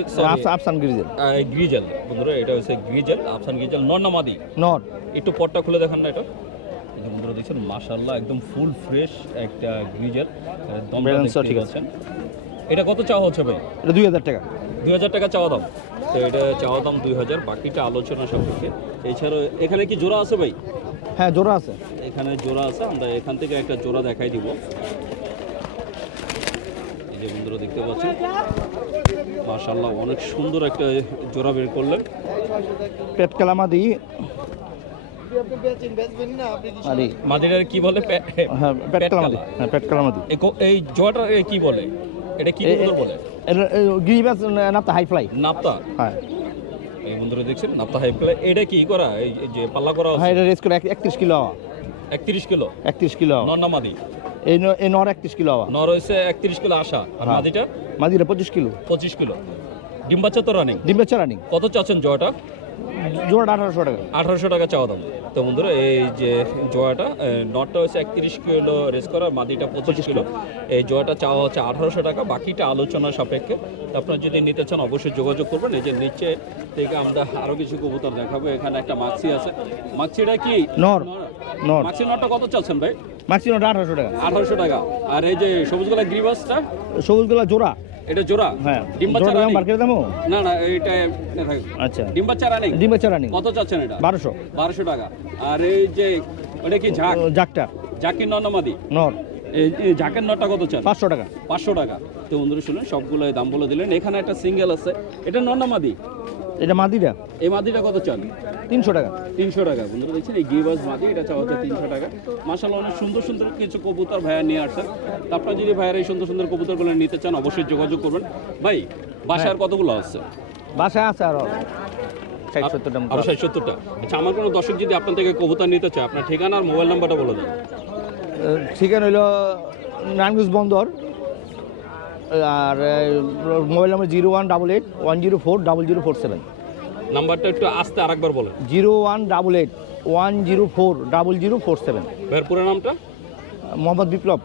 আফসান- গ্রিজেল। গ্রিজেল বন্ধুরা এটা হচ্ছে গ্রিজেল আফসান গ্রিজেল নর না মাদি? নর। একটু পটটা খুলে দেখান না এটা? বন্ধুরা দেখছেন মাশাল্লাহ একদম ফুল ফ্রেশ একটা Balance ও ঠিক আছে। এটা কত চাওয়া হচ্ছে ভাই? এটা দুই হাজার টাকা। দুই হাজার টাকা চাওয়া দাম। তো এটা চাওয়া দাম দুই হাজার বাকিটা আলোচনা সাপেক্ষে। এছাড়াও এখানে কি জোড়া আছে ভাই? হ্যাঁ জোড়া আছে। এখানে জোড়া আছে আমরা এখান থেকে একটা জোড়া দেখাই দিব। যে বন্ধুরা দেখতে পাচ্ছেন মাশাল্লাহ অনেক সুন্দর একটা জোড়া বের করলেন। পেট কালামা দিই কি বলে? হ্যাঁ পেট। হ্যাঁ পেট এই এ কি বলে? এটা কি বলে? গিরিবাস নাপতা হাই ফ্লাই। নাপ্তা? হ্যাঁ। এই বন্ধুরা দেখছেন নাপ্তা হাই প্লে এটা কি করা? এই এই যে পাল্লা করা হ্যাঁ এটা রেস করে একত্রিশ কিলো। হওয়া একত্রিশ কিলো। একত্রিশ কিলো হওয়া। নর না মাদি? এই এই নর একত্রিশ কিলো আবার নর হয়েছে একত্রিশ কিলো আসা আর মাদিটা? মাদিটা মাদিরা পঁচিশ কিলো। পঁচিশ কিলো। ডিম বাচ্চা তো রানিং ডিমের রানিং কত চাচ্ছেন জোয়াটা? জোড়াটা আঠারোশো টাকা। আঠারোশো টাকা চাওয়া দাম। তো বন্ধুরা এই যে জোয়াটা নটটা হচ্ছে একত্রিশ কিলো রেস করা মাদিটা পঁচিশ কিলো। এই জোয়াটা চাওয়া হচ্ছে আঠারোশো টাকা বাকিটা আলোচনা সাপেক্ষে। আপনারা যদি নিতে চান অবশ্যই যোগাযোগ করবেন। এই যে নিচে থেকে আমরা আরও কিছু কবুতর দেখাবো। এখানে একটা মাক্সি আছে। মাক্সিটা কি? নর। নর। মাক্সি নটটা কত চাচ্ছেন ভাই? ম্যাক্সিমাম আঠারোশো টাকা। আঠারোশো টাকা। আর এই যে সবুজগুলা গ্রিবাসটা সবুজগুলা জোড়া। এটা জোড়া? হ্যাঁ। ডিম বাচ্চা রানিং? দামও না না এটা আচ্ছা। ডিম বাচ্চা রানিং বাচ্চা কত চাচ্ছেন এটা? বারোশো। বারোশো টাকা। আর এই যে ওটা কি ঝাক? ঝাকটা। জাকির নন্নমাদি নর। ঝাঁকের নটটা কত চান? পাঁচশো টাকা। পাঁচশো টাকা। তো বন্ধুরা শুনুন সবগুলো দাম বলে দিলেন। এখানে একটা সিঙ্গেল আছে। এটা নন্নমাদি এটা মাদিটা? এই মাদিটা কত চান? তিনশো টাকা। তিনশো টাকা। বন্ধুরা দেখছেন এই গিবাস মাদি এটা চাওয়া হচ্ছে তিনশো টাকা। মাসাল্লাহ অনেক সুন্দর সুন্দর কিছু কবুতর ভাইয়া নিয়ে আসছেন। আপনারা যদি ভাইয়ার এই সুন্দর সুন্দর কবুতরগুলো নিতে চান অবশ্যই যোগাযোগ করবেন। ভাই বাসায় আর কতগুলো আছে? বাসায় আছে আরও আরও ষাট সত্তরটা? আচ্ছা আমার কোনো দর্শক যদি আপনার থেকে কবুতর নিতে চায় আপনার ঠিকানা আর মোবাইল নাম্বারটা বলে দেন। ঠিকানা হইল নারায়ণগঞ্জ বন্দর আর mobile number zero one double eight one zero four double zero four seven. নাম্বারটা একটু আস্তে আরেকবার বলেন। Zero one double eight one zero four double zero four seven. ভাইয়ের পুরো নামটা? মোহাম্মদ বিপ্লব।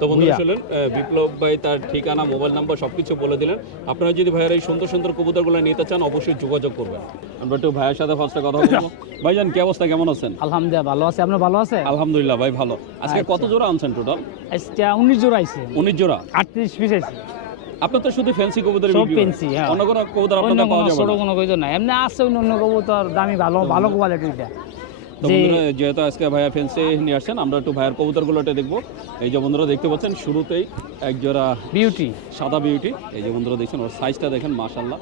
তো বন্ধুরা ভুইয়া। শুনলেন বিপ্লব ভাই তার ঠিকানা মোবাইল নাম্বার সব কিছু বলে দিলেন। আপনারা যদি ভাইয়ের এই সুন্দর সুন্দর কবুতরগুলো নিতে চান অবশ্যই যোগাযোগ করবেন। আমরা একটু ভাইয়ের সাথে ফার্স্টে কথা বলব। ভাইজান কি অবস্থা? কেমন আছেন? আলহামদুলিল্লাহ ভালো আছে। আপনার ভালো আছে আলহামদুলিল্লাহ ভাই ভালো। আজকে কত জোড়া আনছেন টোটাল আজকে উনিশ জোড়া আইছে। উনিশ জোড়া? আটত্রিশ পিস আইছে। আপনার তো শুধু ফ্যান্সি কবুতর সব fancy, হ্যাঁ। অন্য কোনো কবুতর অন্য আপনাদের পাওয়া যাবে না। কোনো কইতো না এমনি আছে অন্য অন্য কবুতর দামি ভালো ভালো কোয়ালিটিটা তো বন্ধুরা যেহেতু আজকে ভাইয়া ফেন্সে নিয়ে আসছেন আমরা একটু ভাইয়ের কবুতরগুলোটা দেখব। এই যে বন্ধুরা দেখতে পাচ্ছেন শুরুতেই এক জোড়া বিউটি সাদা বিউটি এই যে বন্ধুরা দেখছেন ওর সাইজটা দেখেন মাশাল্লাহ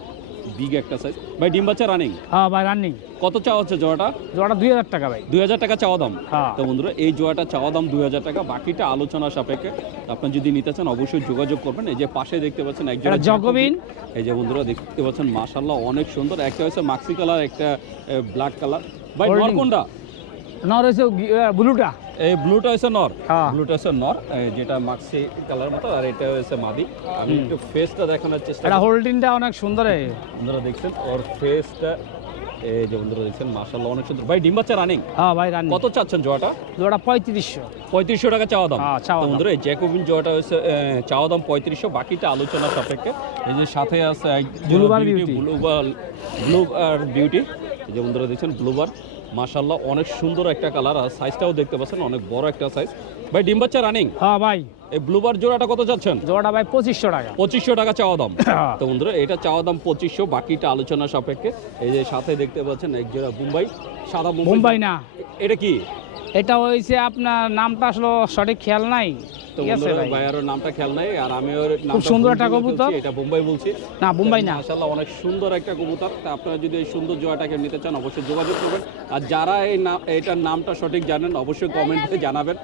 বিগ একটা সাইজ ভাই ডিম বাচ্চা রানিং হ্যাঁ ভাই রানিং কত চাওয়া হচ্ছে জোড়াটা? জোড়াটা দুই হাজার টাকা ভাই। দুই হাজার টাকা চাওয়া দাম? হ্যাঁ। তো বন্ধুরা এই জোড়াটা চাওয়া দাম দুই হাজার টাকা বাকিটা আলোচনা সাপেক্ষে। আপনি যদি নিতে চান অবশ্যই যোগাযোগ করবেন। এই যে পাশে দেখতে পাচ্ছেন একজন এটা জকোবিন। এই যে বন্ধুরা দেখতে পাচ্ছেন মাশাল্লাহ অনেক সুন্দর। একটা হচ্ছে মাক্সি কালার একটা ব্ল্যাক কালার। ভাই কোনটা? নর হয়েছে ব্লুটা? এই ব্লুটা হচ্ছে নর। হ্যাঁ। ব্লুটা হচ্ছে নর যেটা মাক্সি কালার মতো আর এটা হচ্ছে মাদি। আমি একটু ফেসটা দেখানোর চেষ্টা এটা। হোল্ডিংটা অনেক সুন্দর এই। বন্ধুরা দেখছেন ওর ফেসটা এই যে বন্ধুরা দেখছেন মাশাল্লাহ অনেক সুন্দর। ভাই ডিম বাচ্চা রানিং হ্যাঁ ভাই রানিং কত চাচ্ছেন জোয়াটা? জোড়া পঁয়ত্রিশশো। পঁয়ত্রিশশো টাকা চাওয়া দাম। হ্যাঁ, চাওয়া দাম। বন্ধুরা এই জ্যাকোবিন জোয়াটা হচ্ছে চাওয়া দাম পঁয়ত্রিশশো বাকিটা আলোচনা সাপেক্ষে। এই যে সাথে আছে Bluebar Beauty। Bluebar bluebar beauty এই যে বন্ধুরা দেখছেন ব্লুবার মাশাল্লাহ অনেক সুন্দর একটা কালার। আর সাইজটাও দেখতে পাচ্ছেন অনেক বড় একটা সাইজ ভাই ডিম বাচ্চা রানিং হ্যাঁ ভাই। এই ব্লুবার জোড়াটা কত চাচ্ছেন? জোড়াটা ভাই পঁচিশশো টাকা। পঁচিশশো টাকা চাওয়া দাম। হ্যাঁ। তো বন্ধুরা এটা চাওয়া দাম পঁচিশশো বাকিটা আলোচনা সাপেক্ষে। এই যে সাথে দেখতে পাচ্ছেন এক জোড়া মুম্বাই সাদা মুম্বাই না। এটা কি? এটা হয়েছে আপনার নামটা আসলে সঠিক খেয়াল নাই। তো ঠিক আছে ভাই। নামটা খেয়াল নাই আর আমি ওর নামটা সুন্দর একটা কবুতর। এটা বোম্বাই বলছি। না বোম্বাই না। মাশাআল্লাহ অনেক সুন্দর একটা কবুতর। তা আপনারা যদি এই সুন্দর জোড়াটাকে নিতে চান অবশ্যই যোগাযোগ করবেন। আর যারা এই নাম এটার নামটা সঠিক জানেন অবশ্যই কমেন্টে জানাবেন।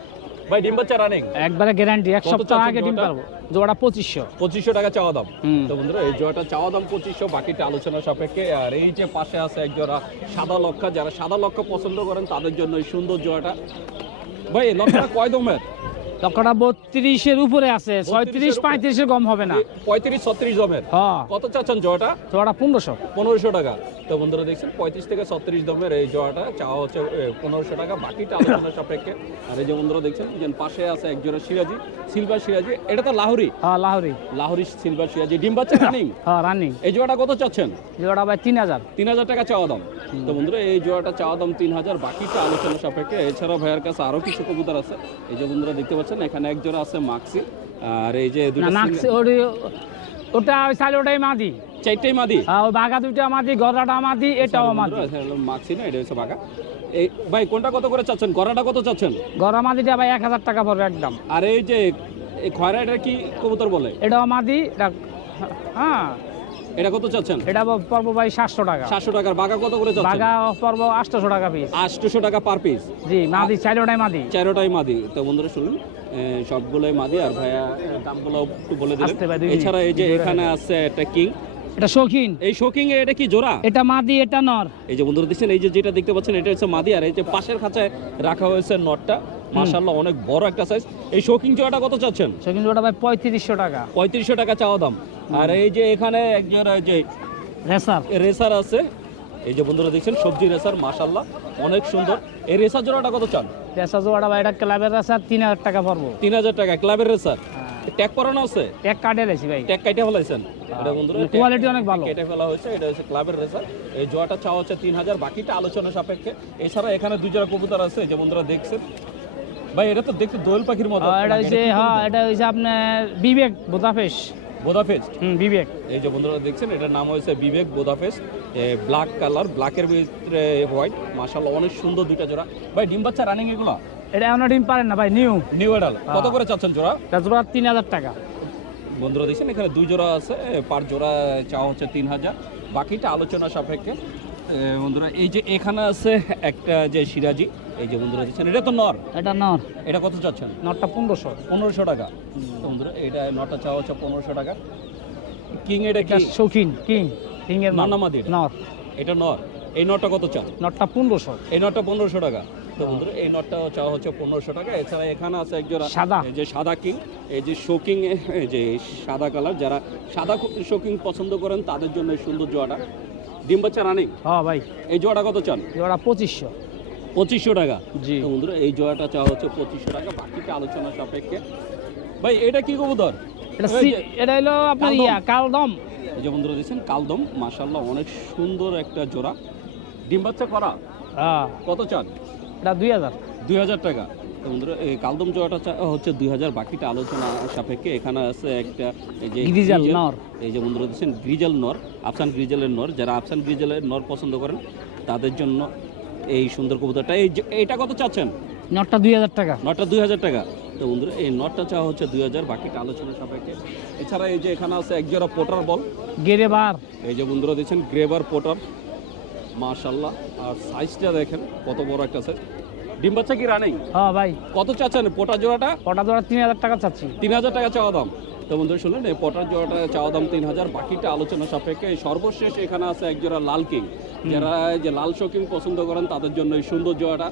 ভাই ডিম বাচ্চা রানিং একবারে গ্যারান্টি এক সপ্তাহ আগে ডিম জোড়াটা? পারব। জোড়া পঁচিশশো। পঁচিশশো টাকা চাওয়া দাম। তো বন্ধুরা এই জোড়াটা চাওয়া দাম পঁচিশশো বাকিটা আলোচনা সাপেক্ষে। আর এই যে পাশে আছে এক জোড়া সাদা লক্ষা যারা সাদা লক্ষা পছন্দ করেন তাদের জন্য এই সুন্দর জোড়াটা ভাই এই কয় দমের? লক্ষটা বত্রিশের উপরে আছে ছয়ত্রিশ পঁয়ত্রিশের কম হবে না। পঁয়ত্রিশ ছত্রিশ দমের? হ্যাঁ। কত চাচ্ছেন জোড়াটা জোড়া পনেরোশো। পনেরোশো টাকা। তো বন্ধুরা দেখছেন পঁয়ত্রিশ থেকে ছত্রিশ দমের এই জোড়াটা চাওয়া হচ্ছে পনেরোশো টাকা। বাকিটা আলোচনা সাপেক্ষে। আর এই যে বন্ধুরা দেখছেন যে পাশে আছে এক জোড়া সিরাজি সিলভার সিরাজি। এটা তো লাহোরি? হ্যাঁ লাহোরি। লাহোরি সিলভার সিরাজি। ডিম বাচ্চা রানিং হ্যাঁ রানিং এই জোড়াটা কত চাচ্ছেন? জোড়া ভাই তিন হাজার। তিন হাজার টাকা চাওয়া দাম। তো বন্ধুরা এই জোড়াটা চাওয়া দাম তিন হাজার। বাকিটা আলোচনা সাপেক্ষে। এছাড়াও ভাইয়ের কাছে আরও কিছু কবুতর আছে। এই যে বন্ধুরা দেখতে পাচ্ছেন এখানে এক জোড়া আছে মাক্সি আর এই যে দুটো নাকছে ওটি ওটা ওই সাইড ওটাই মাদি। চারটেই মাদি? আর ওই বাঘা দুইটা মাদি গররাটা মাদি এটাও মাদি। মাক্সি না এটা হচ্ছে বাঘা। এই ভাই কোনটা কত করে চাচ্ছেন? গড়াটা কত চাচ্ছেন? গররা মাদিটা ভাই এক হাজার টাকা পড়বে একদম। আর এই যে এই খয়রা এটা কি কবুতর বলে? এটাও মাদি হ্যাঁ এটা কত চাচ্ছেন? এটা পড়ব ভাই সাতশো টাকা। সাতশো টাকার বাঘা কত করে চাচ্ছেন? বাঘা পড়ব আটশোশো টাকা পিস আটশোশো টাকা পার পিস জি মাদি চাইলে ওটাই মাদি। চারোটাই মাদি। তো বন্ধুরা শুনুন সবগুলোই মাদি আর ভাইয়া দামগুলো একটু বলে দিলেন এছাড়া এই যে এখানে আছে একটা কিং। এটা শৌখিন। এই এ এটা কি জোড়া? এটা মাদি এটা নর। এই যে বন্ধুরা দেখছেন এই যে যেটা দেখতে পাচ্ছেন এটা হচ্ছে মাদি আর এই যে পাশের খাঁচায় রাখা হয়েছে নটটা। মাশাআল্লাহ অনেক বড় একটা সাইজ এই শোকিং জোড়াটা কত চাচ্ছেন? শৌখিন ওটা ভাই পঁয়ত্রিশশো টাকা। পঁয়ত্রিশশো টাকা চাওয়া দাম। আর এই যে এখানে এক জোড়া যে রেসার। রেসার আছে। এই যে বন্ধুরা দেখছেন সবজি রেসার মাশাল্লাহ অনেক সুন্দর। এই রেসার জোড়াটা কত চান? রেসার জোড়াটা ভাই এটা ক্লাবের রেসার তিন হাজার টাকা পড়ব। তিন হাজার টাকা ক্লাবের রেসার। ট্যাগ করানো আছে? এক কার্ডে লেছি ভাই। ট্যাগ কাইটে ফেলাইছেন? এটা বন্ধুরা quality অনেক ভালো। কেটে ফেলা হয়েছে এটা হচ্ছে ক্লাবের রেসার। এই জোয়াটা চাওয়া হচ্ছে তিন হাজার বাকিটা আলোচনা সাপেক্ষে। এছাড়া এখানে দুই জোড়া কবুতর আছে যে বন্ধুরা দেখছেন। ভাই এটা তো দেখতে দোয়েল পাখির মতো। এটা হচ্ছে হ্যাঁ এটা হচ্ছে আপনার বিবেক বোদাফেশ। বোদাফেজ হুম বিবেক। এই যে বন্ধুরা দেখছেন এটার নাম হয়েছে বিবেক বোদাফেস ব্ল্যাক কালার ব্ল্যাকের ভিতরে হোয়াইট মাশাল্লাহ অনেক সুন্দর দুইটা জোড়া। ভাই ডিম বাচ্চা রানিং এগুলো? এটা এমন ডিম পারেন না ভাই নিউ নিউ এডাল কত করে চাচ্ছেন জোড়া? জোড়া তিন হাজার টাকা। বন্ধুরা দেখছেন এখানে দুই জোড়া আছে পার জোড়া চাওয়া হচ্ছে তিন হাজার। বাকিটা আলোচনা সাপেক্ষে। বন্ধুরা এই যে এখানে আছে একটা যে সিরাজি এই যে বন্ধুরা দেখছেন এটা তো নর। এটা নর। এটা কত চাচ্ছেন? নরটা পনেরোশো। পনেরোশো টাকা। বন্ধুরা এটা নটা চাওয়া হচ্ছে পনেরোশো টাকা। কিং এটা কি? শৌখিন কিং। কিং এর নর নর এটা? নর। এটা নর। এই নটটা কত চান? নরটা পনেরোশো। এই নটটা পনেরোশো টাকা। তো বন্ধুরা এই নটটা চাওয়া হচ্ছে পনেরোশো টাকা। এছাড়া এখানে আছে একজোড়া সাদা। যে সাদা কিং। এই যে শোকিং এই যে সাদা কালার। যারা সাদা শোকিং পছন্দ করেন তাদের জন্য এই সুন্দর জোয়াটা ডিম বাচ্চা রানিং? হ্যাঁ ভাই। এই জোয়াটা কত চান? জোয়াটা পঁচিশশো। পঁচিশশো টাকা। জি। বন্ধুরা এই জোয়াটা চাওয়া হচ্ছে পঁচিশশো টাকা বাকিটা আলোচনা সাপেক্ষে। ভাই এটা কি কবুতর? এটা এটা হলো আপনার। ইয়া কালদম। এই যে বন্ধুরা দেখছেন কালদম মাশাল্লাহ অনেক সুন্দর একটা জোড়া। ডিম বাচ্চা করা? হ্যাঁ। কত চান? এটা দুই হাজার। দুই হাজার টাকা। বন্ধুরা এই কালদম জোড়াটা চা- হচ্ছে দুই হাজার বাকিটা আলোচনা সাপেক্ষে। এখানে আছে একটা এই যে গ্রিজেল গ্রিজেল, নর। এই যে বন্ধুরা দেখছেন গ্রিজেল নর আফসান গ্রিজেলের নর। যারা আফসান গ্রিজেলের নর পছন্দ করেন তাদের জন্য এই সুন্দর কবুতরটা। এই এইটা কত চাচ্ছেন? নটটা দুই হাজার টাকা। নটা দুই হাজার টাকা। তো বন্ধুরা এই নটটা চাওয়া হচ্ছে দুই হাজার বাকিটা আলোচনা সাপেক্ষে। এছাড়া এই যে এখানে আছে একজোড়া পোটার বল। গেরেবার। এই যে বন্ধুরা দেখছেন গ্রেভার পোটার। মাশাল্লাহ আর সাইজটা দেখেন কত বড় একটা সাইজ। ডিম বাচ্চা কি রানিং? হ্যাঁ ভাই। কত চাচ্ছেন পোটা জোড়াটা? পোটা জোড়া তিন হাজার টাকা চাচ্ছি। তিন হাজার টাকা চাওয়া দাম। তো বন্ধুরা শুনলেন এই পটার জোড়াটা চাওয়া দাম তিন হাজার বাকিটা আলোচনা সাপেক্ষে। সর্বশেষ এখানে আছে একজোড়া লাল কিং। যারা যে লাল শকিং পছন্দ করেন তাদের জন্য এই সুন্দর জোড়াটা।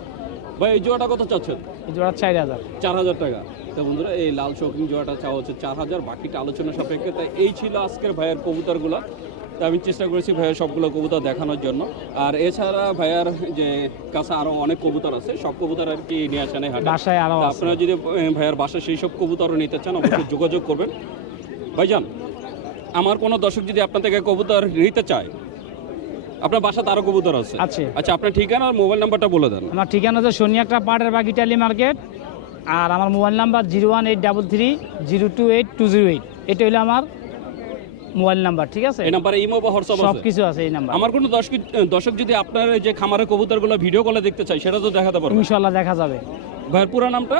ভাই এই জোড়াটা কত চাচ্ছেন? এই জোড়া চার হাজার। চার হাজার টাকা। তো বন্ধুরা এই লাল শকিং জোড়াটা চাওয়া হচ্ছে চার হাজার বাকিটা আলোচনা সাপেক্ষে। তাই এই ছিল আজকের ভাইয়ের কবুতরগুলো। তো আমি চেষ্টা করেছি ভাইয়ের সবগুলো কবুতর দেখানোর জন্য। আর এছাড়া ভাইয়ার যে কাছে আরও অনেক কবুতর আছে সব কবুতর আর কি নিয়ে আসেন বাসায় আরও আপনারা যদি ভাইয়ার বাসায় সেই সব কবুতরও নিতে চান অবশ্যই যোগাযোগ করবেন। ভাইজান আমার কোনো দর্শক যদি আপনার থেকে কবুতর নিতে চায় আপনার বাসাতে আরও কবুতর আছে। আচ্ছা আপনার ঠিকানা আর মোবাইল নাম্বারটা বলে দেন। আমার ঠিকানা হচ্ছে সোনিয়াকটা পাটের বাগিটালি মার্কেট আর আমার mobile number zero one eight double three zero two eight two zero eight. এটা হলো আমার মোবাইল নাম্বার ঠিক আছে? এই নাম্বারে ইমো বা হোয়াটসঅ্যাপ আছে? কিছু আছে এই নাম্বার। আমার কোনো দর্শক দর্শক যদি আপনার যে খামারের কবুতরগুলো ভিডিও কলে দেখতে চাই সেটা তো দেখাতে পারবেন ইনশাল্লাহ দেখা যাবে। ভাইয়ের পুরো নামটা?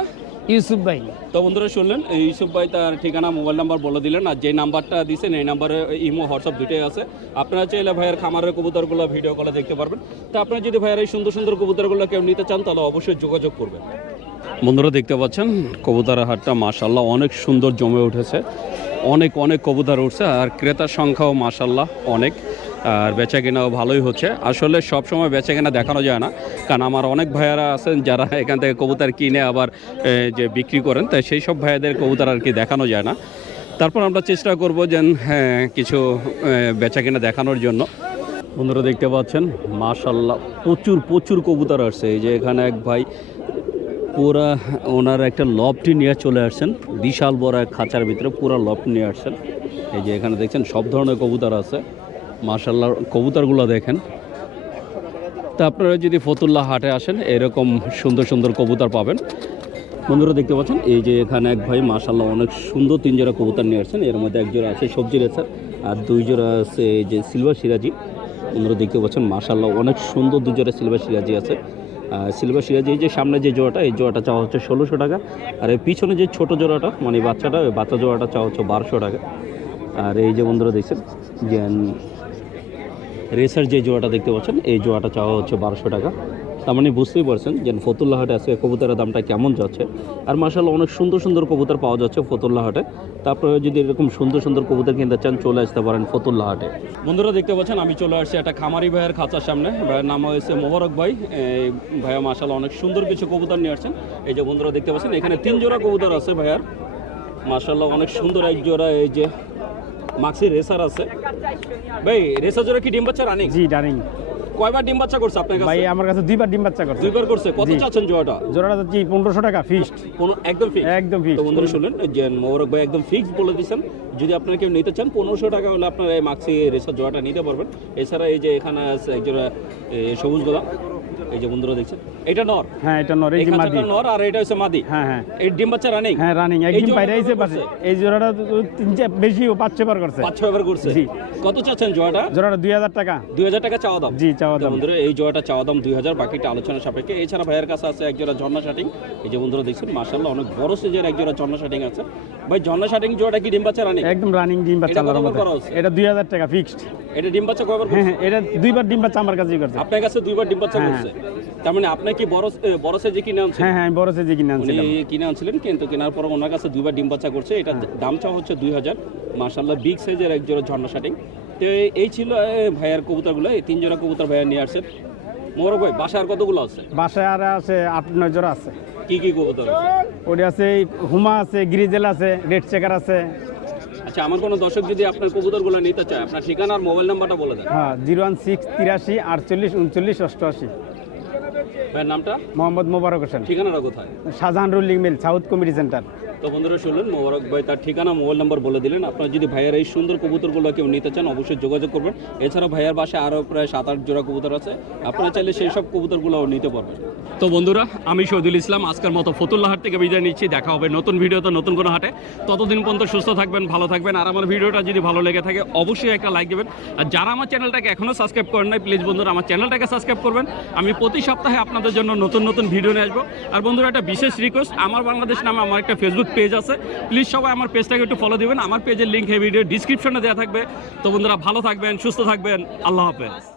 ইউসুফ ভাই। তো বন্ধুরা শুনলেন এই ইউসুফ ভাই তার ঠিকানা মোবাইল নাম্বার বলে দিলেন আর যে নাম্বারটা দিয়েছেন এই নাম্বারে ইমো হোয়াটসঅ্যাপ দুটোই আছে। আপনারা চাইলে ভাইয়ের খামারের কবুতরগুলো ভিডিও কলে দেখতে পারবেন। তো আপনারা যদি ভাইয়ের এই সুন্দর সুন্দর কবুতরগুলো কেউ নিতে চান তাহলে অবশ্যই যোগাযোগ করবেন। বন্ধুরা দেখতে পাচ্ছেন কবুতরের হাটটা মাশাল্লাহ অনেক সুন্দর জমে উঠেছে। অনেক অনেক কবুতর উঠছে আর ক্রেতার সংখ্যাও মাশাল্লাহ অনেক আর বেচা কেনাও ভালোই হচ্ছে। আসলে সব সময় বেচা কেনা দেখানো যায় না কারণ আমার অনেক ভাইয়ারা আছেন যারা এখান থেকে কবুতর কিনে আবার যে বিক্রি করেন তাই সেই সব ভাইয়াদের কবুতর আর কি দেখানো যায় না। তারপর আমরা চেষ্টা করব যে হ্যাঁ, কিছু বেচা কেনা দেখানোর জন্য। বন্ধুরা দেখতে পাচ্ছেন মাশাল্লাহ প্রচুর প্রচুর কবুতর আসছে। এই যে এখানে এক ভাই পুরা ওনার একটা লবটি নিয়ে চলে আসছেন। বিশাল বড় এক খাঁচার ভিতরে পুরা লব নিয়ে আসছেন। এই যে এখানে দেখছেন, সব ধরনের কবুতর আছে। মাশাল্লাহ কবুতরগুলো দেখেন। তা আপনারা যদি ফতুল্লা হাটে আসেন, এরকম সুন্দর সুন্দর কবুতর পাবেন। বন্ধুরা দেখতে পাচ্ছেন, এই যে এখানে এক ভাই মাশাল্লাহ অনেক সুন্দর তিন জোড়া কবুতর নিয়ে আসছেন। এর মধ্যে এক জোড়া আছে সবজি রেসার, আর দুই জোড়া আছে যে সিলভার সিরাজি। বন্ধুরা দেখতে পাচ্ছেন মাশাল্লাহ অনেক সুন্দর দুই জোড়া সিলভার সিরাজি আছে। সিলভার সিরাজ, এই যে সামনে যে জোড়াটা, এই জোড়াটা চাওয়া হচ্ছে ষোলোশো টাকা। আর এই পিছনে যে ছোট জোড়াটা মানে বাচ্চাটা ওই বাচ্চা জোড়াটা চাওয়া হচ্ছে বারোশো টাকা। আর এই যে বন্ধুরা দেখছেন, যে রেসার যে জোড়াটা দেখতে পাচ্ছেন, এই জোড়াটা চাওয়া হচ্ছে বারোশো টাকা। তার মানে বুঝতেই পারছেন যে ফতুল্লা হাটে আজকে কবুতরের দামটা কেমন যাচ্ছে। আর মাসাল্লাহ অনেক সুন্দর সুন্দর কবুতর পাওয়া যাচ্ছে ফতুল্লা হাটে। তারপরে যদি এরকম সুন্দর সুন্দর কবুতর কিনতে চান, চলে আসতে পারেন ফতুল্লা হাটে। বন্ধুরা, দেখতে পাচ্ছেন, আমি চলে আসছি একটা খামারি ভাইয়ের খাঁচার সামনে। ভাইয়ের নাম হয়েছে মোবারক ভাই। ভাইয়া মাসাল্লাহ অনেক সুন্দর কিছু কবুতর নিয়ে আসছেন। এই যে বন্ধুরা, দেখতে পাচ্ছেন, এখানে তিন জোড়া কবুতর আছে ভাইয়ার। মাসাল্লাহ অনেক সুন্দর এক জোড়া এই যে মাক্সি রেসার আছে। ভাই, রেসার জোড়া কি ডিম বাচ্চা, রানিং? জি ডানিং কয়বার ডিম বাচ্চা করছে আপনার ভাই আমার কাছে দুইবার ডিম বাচ্চা করছে। দুইবার করছে। কত চাচ্ছেন জোড়াটা? জোড়াটা যাচ্ছি পনেরোশো টাকা ফিক্সড কোন একদম ফিক্স একদম তো ফিক্সড বন্ধুরা শুনলেন যে মোবারক ভাই একদম ফিক্স বলে দিয়েছেন। যদি আপনারা কেউ নিতে চান পনেরোশো টাকা হলে আপনারা এই মাক্সি রেসার জোড়াটা নিতে পারবেন। এছাড়া এই যে এখানে আছে একজোড়া সবুজ গোলাম এই যে বন্ধুরা দেখছেন এটা নর। হ্যাঁ এটা নর এই যে মাদি। নর আর এটা হচ্ছে মাদি। হ্যাঁ হ্যাঁ। এই ডিম বাচ্চা রানিং হ্যাঁ রানিং জোড়াটা বাইরে আইছে পাশে এই জোড়াটা তিন চার বেশি ও পাঁচ ছবার করছে। পাঁচ করছে। জি। কত চাচ্ছেন জোড়াটা? জোড়াটা দুই হাজার টাকা। দুই হাজার টাকা চাওয়া দাম। জি চাওয়া দাম। বন্ধুরা এই জোড়াটা চাওয়া দাম দুই হাজার বাকিটা আলোচনা সাপেক্ষে। এছাড়া ভাইয়ের কাছে আছে একজোড়া ঝর্ণা শাটিং। এই যে বন্ধুরা দেখছেন মার্শাল্লাহ অনেক বড় সাইজের একজোড়া ঝর্ণা শাটিং আছে। ভাই ঝর্ণা শাটিং জোড়াটা কি ডিম বাচ্চা রানি একদম রানিং ডিম বাচ্চা আল্লাহর মধ্যে এটা দুই হাজার টাকা ফিক্সড এটা ডিম বাচ্চা কয়বার হ্যাঁ হ্যাঁ এটা দুইবার ডিম বাচ্চা আমার কাছেই করছে। আপনার কাছে দুইবার ডিম বাচ্চা হ্যাঁ, করছে? তার মানে আপনি কি বড় বড় সাইজে কিনে আনছেন হ্যাঁ হ্যাঁ বড় সাইজে কিনে উনি কিনে আনছিলেন কিন্তু কেনার পর ওনার কাছে দুইবার ডিম বাচ্চা করছে। এটা দাম চাওয়া হচ্ছে দুই হাজার। মার্শাল্লাহ বিগ সাইজের এক জোড়া ঝর্ণা শাটিং। তো এই- ছিল ভাইয়ার কবুতরগুলো। এই তিন জোড়া কবুতর ভাইয়া নিয়ে আসছেন। মোরক ভাই বাসায় আর কতগুলো আছে? বাসায় আর আছে আট নয় জোড়া আছে। কি কি কবুতর আছে? ওটা আছে এই হুমা আছে গ্রিজেল আছে রেড চেকার আছে। আচ্ছা আমার কোনো দর্শক যদি আপনার কবুতরগুলো নিতে চায় আপনার ঠিকানা আর মোবাইল নাম্বারটা বলে দেন। হ্যাঁ জিরো ওয়ান সিক্স তিরাশি আটচল্লিশ উনচল্লিশ অষ্টআশি। ভাইয়ের নামটা? মোহাম্মদ মোবারক হোসেন। ঠিকানাটা কোথায়? Shahjahan rolling mill south committee centre. তো বন্ধুরা শুনলেন, মোবারক ভাই তার ঠিকানা, মোবাইল নাম্বার বলে দিলেন। আপনারা যদি ভাইয়ার এই সুন্দর কবুতরগুলো কেউ নিতে চান, অবশ্যই যোগাযোগ করবেন। এছাড়া ভাইয়ার বাসায় আরও প্রায় সাত আট জোড়া কবুতর আছে। আপনারা চাইলে সেই সব কবুতরগুলোও নিতে পারবেন। তো বন্ধুরা, আমি শহীদুল ইসলাম, আজকের মতো ফতুল্লা হাট থেকে বিদায় নিচ্ছি। দেখা হবে নতুন ভিডিওতে, নতুন কোনো হাটে। ততদিন পর্যন্ত সুস্থ থাকবেন, ভালো থাকবেন। আর আমার ভিডিওটা যদি ভালো লেগে থাকে, অবশ্যই একটা লাইক দেবেন। আর যারা আমার চ্যানেলটাকে এখনও সাবস্ক্রাইব করেন নাই প্লিজ বন্ধুরা, আমার চ্যানেলটাকে সাবস্ক্রাইব করবেন। আমি প্রতি সপ্তাহে আপনাদের জন্য নতুন নতুন ভিডিও নিয়ে আসব। আর বন্ধুরা, একটা বিশেষ রিকোয়েস্ট আমার বাংলাদেশ নামে আমার একটা ফেসবুক পেজ আছে। প্লিজ সবাই আমার পেজটাকে একটু ফলো দিবেন। আমার পেজের লিঙ্ক এই ভিডিও ডিসক্রিপশনে দেওয়া থাকবে। তো বন্ধুরা, ভালো থাকবেন, সুস্থ থাকবেন। আল্লাহ হাফেজ।